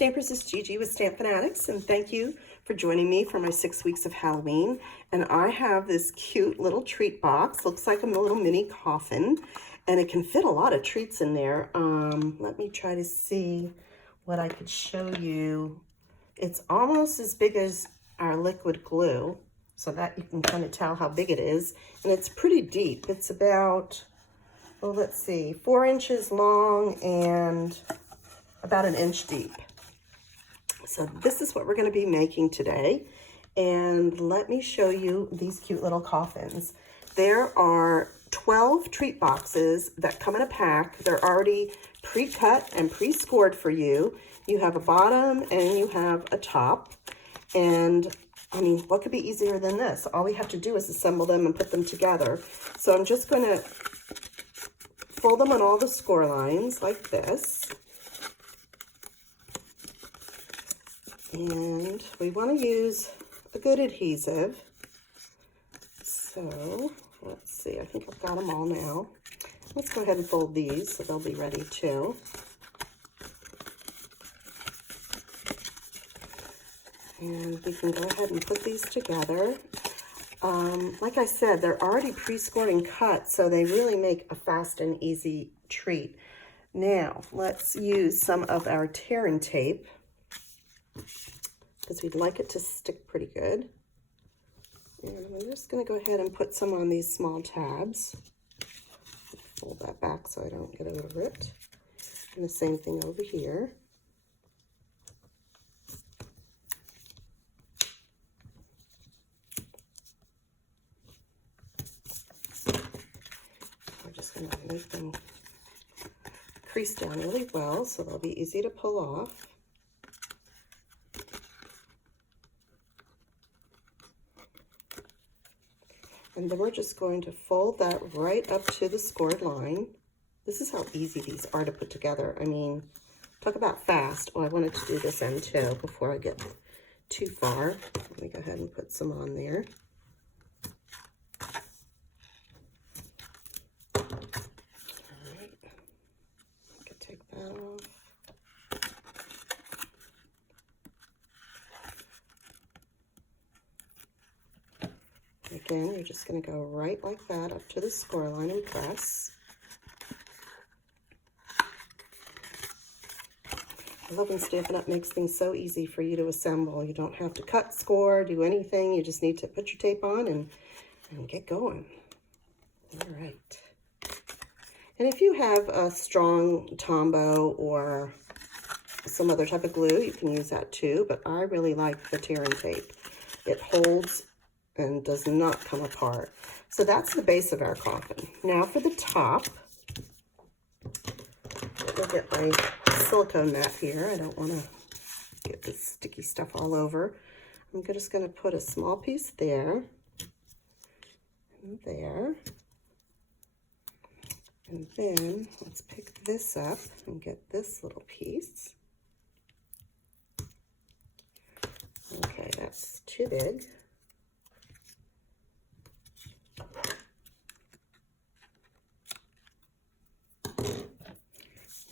Stampers, it's Gigi with StampFUNatics, and thank you for joining me for my 6 weeks of Halloween. And I have this cute little treat box. Looks like a little mini coffin, and it can fit a lot of treats in there. Let me try to see what I could show you. It's almost as big as our liquid glue, so that you can kind of tell how big it is. And it's pretty deep. It's about, well, let's see, 4 inches long and about 1 inch deep. So this is what we're going to be making today. And let me show you these cute little coffins. There are 12 treat boxes that come in a pack. They're already pre-cut and pre-scored for you. You have a bottom and you have a top. And I mean, what could be easier than this? All we have to do is assemble them and put them together. So I'm just going to fold them on all the score lines like this. And we want to use a good adhesive. So let's see, I think I've got them all now. Let's go ahead and fold these so they'll be ready too. And we can go ahead and put these together. Like I said, they're already pre-scored and cut, so they really make a fast and easy treat. Now, let's use some of our tear-in tape, because we'd like it to stick pretty good. And I'm just going to go ahead and put some on these small tabs. Fold that back so I don't get it ripped. And the same thing over here. We're just going to make them crease down really well so they'll be easy to pull off. And then we're just going to fold that right up to the scored line. This is how easy these are to put together. I mean, talk about fast. Oh, I wanted to do this end too before I get too far. Let me go ahead and put some on there. All right, I can take that off. Again, you're just going to go right like that up to the score line and press. I love when Stampin' Up! Makes things so easy for you to assemble. You don't have to cut, score, do anything. You just need to put your tape on and get going. All right. And if you have a strong Tombow or some other type of glue, you can use that too. But I really like the tear-in tape. It holds and does not come apart. So that's the base of our coffin. Now for the top, I'll get my silicone mat here. I don't want to get this sticky stuff all over. I'm just going to put a small piece there and there. And then let's pick this up and get this little piece. Okay, that's too big.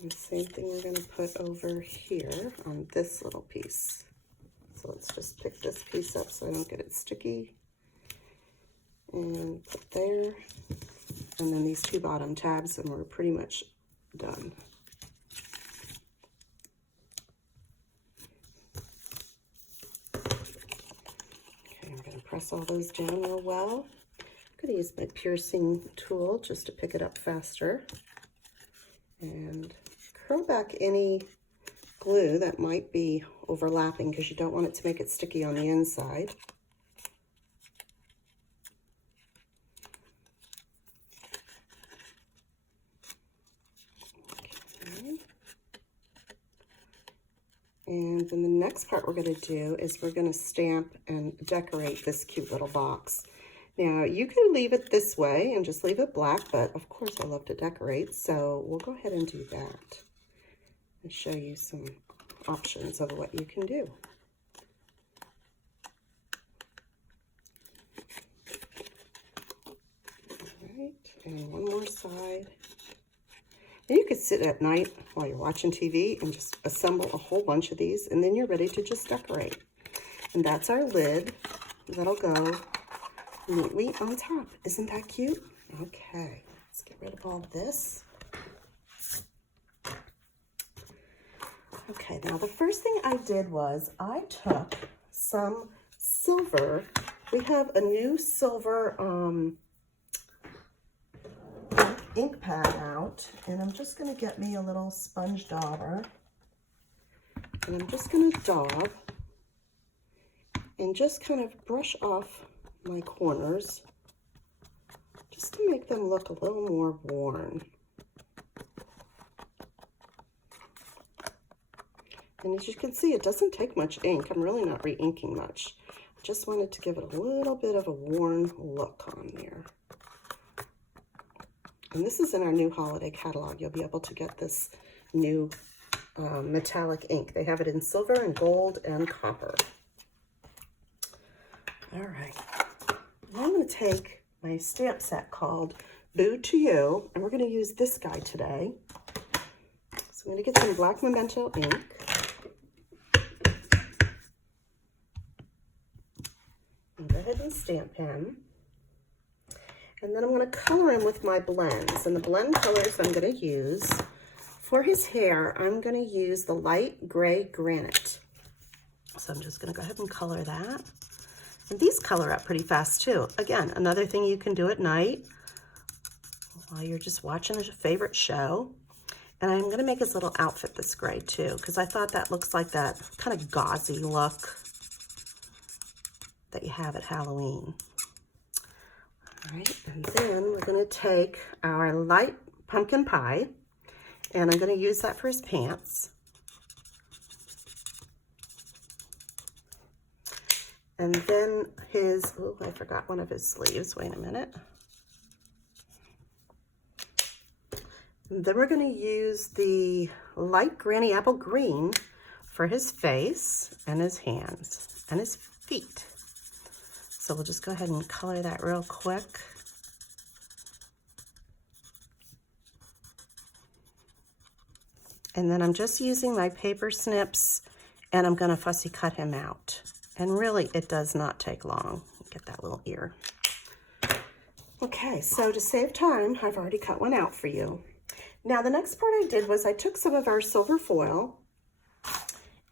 And the same thing we're going to put over here on this little piece. So let's just pick this piece up so I don't get it sticky. And put there. And then these 2 bottom tabs, and we're pretty much done. Okay, I'm going to press all those down real well. I'm going to use my piercing tool just to pick it up faster. And curl back any glue that might be overlapping because you don't want it to make it sticky on the inside. Okay. And then the next part we're going to do is we're going to stamp and decorate this cute little box. Now, you can leave it this way and just leave it black, but of course I love to decorate, so we'll go ahead and do that and show you some options of what you can do. All right, and one more side. And you could sit at night while you're watching TV and just assemble a whole bunch of these, and then you're ready to just decorate. And that's our lid that'll go neatly on top. Isn't that cute? Okay, let's get rid of all this. Okay, now the first thing I did was I took some silver. We have a new silver ink pad out, and I'm just going to get me a little sponge dauber, and I'm just going to daub and just kind of brush off my corners just to make them look a little more worn. And as you can see, it doesn't take much ink. I'm really not re-inking much. I just wanted to give it a little bit of a worn look on there. And this is in our new holiday catalog. You'll be able to get this new metallic ink. They have it in silver and gold and copper. All right. Now I'm going to take my stamp set called Boo to You, and we're going to use this guy today. So I'm going to get some black memento ink. And go ahead and stamp him. And then I'm going to color him with my blends. And the blend colors I'm going to use for his hair, I'm going to use the light gray granite. So I'm just going to go ahead and color that. And these color up pretty fast too. Again, another thing you can do at night while you're just watching a favorite show. And I'm going to make his little outfit this gray too, because I thought that looks like that kind of gauzy look that you have at Halloween. All right, and then we're going to take our light pumpkin pie, and I'm going to use that for his pants. And then his, oh, I forgot one of his sleeves. Wait a minute. And then we're going to use the light granny apple green for his face and his hands and his feet. So we'll just go ahead and color that real quick. And then I'm just using my paper snips, and I'm going to fussy cut him out. And really, it does not take long. Get that little ear. Okay, so to save time, I've already cut one out for you. Now, the next part I did was I took some of our silver foil,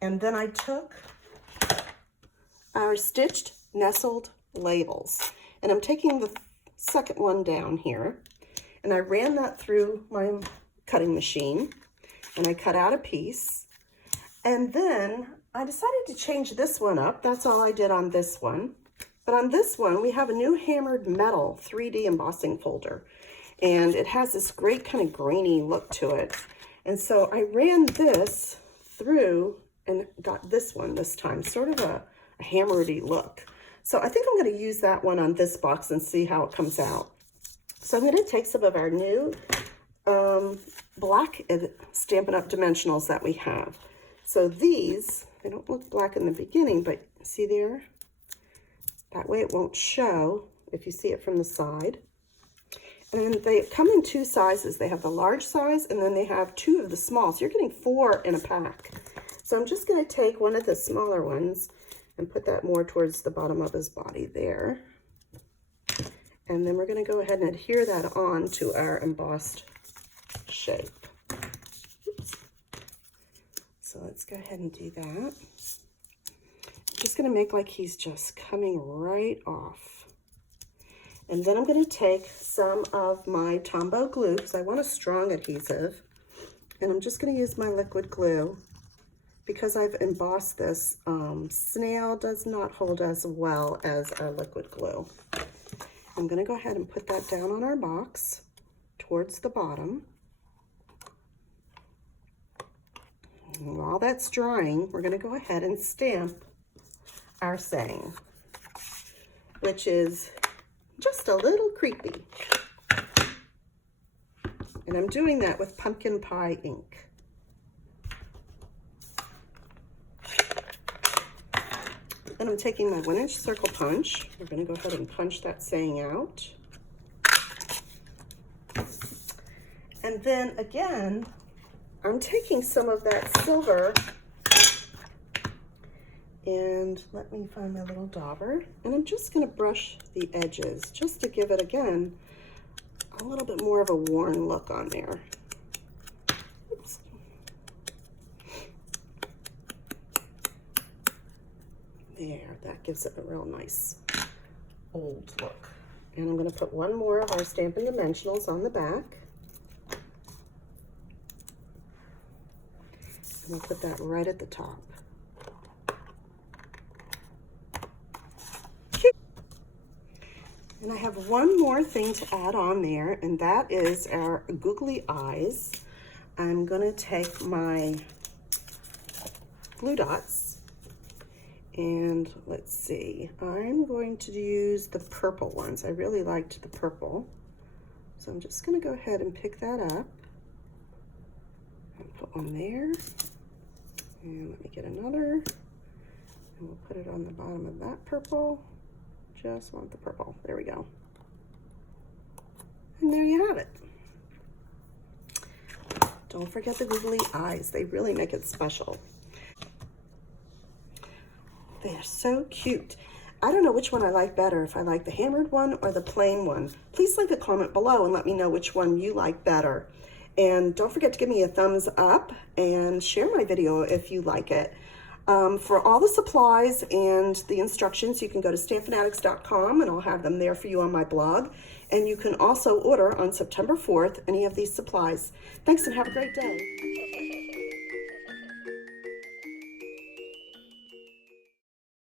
and then I took our stitched nestled labels, and I'm taking the second one down here, and I ran that through my cutting machine, and I cut out a piece, and then I decided to change this one up. That's all I did on this one. But on this one, we have a new hammered metal 3D embossing folder, and it has this great kind of grainy look to it. And so I ran this through and got this one this time, sort of a hammered-y look. So I think I'm going to use that one on this box and see how it comes out. So I'm going to take some of our new black Stampin' Up! Dimensionals that we have. So these, they don't look black in the beginning, but see there? That way it won't show if you see it from the side. And they come in two sizes. They have the large size, and then they have two of the small. So you're getting 4 in a pack. So I'm just going to take one of the smaller ones and put that more towards the bottom of his body there. And then we're going to go ahead and adhere that on to our embossed shape. Oops. So let's go ahead and do that. I'm just going to make like he's just coming right off. And then I'm going to take some of my Tombow glue, because I want a strong adhesive. And I'm just going to use my liquid glue. Because I've embossed this, snail does not hold as well as our liquid glue. I'm going to go ahead and put that down on our box towards the bottom. And while that's drying, we're going to go ahead and stamp our saying, which is just a little creepy. And I'm doing that with pumpkin pie ink. Then I'm taking my 1-inch circle punch. We're going to go ahead and punch that saying out. And And then again, I'm taking some of that silver, and let me find my little dauber, and I'm just going to brush the edges just to give it, again, a little bit more of a worn look on there. Oops. There, that gives it a real nice old look. And I'm going to put one more of our Stampin' Dimensionals on the back. And I'll put that right at the top. And I have one more thing to add on there, and that is our googly eyes. I'm going to take my glue dots, and let's see, I'm going to use the purple ones. I really liked the purple, so I'm just going to go ahead and pick that up and put one there, and let me get another, and we'll put it on the bottom of that purple. Just want the purple. There we go. And there you have it. Don't forget the googly eyes. They really make it special. They are so cute. I don't know which one I like better, if I like the hammered one or the plain one. Please leave a comment below and let me know which one you like better. And don't forget to give me a thumbs up and share my video if you like it. For all the supplies and the instructions, you can go to StampFUNatics.com, and I'll have them there for you on my blog. And you can also order on September 4th any of these supplies. Thanks, and have a great day.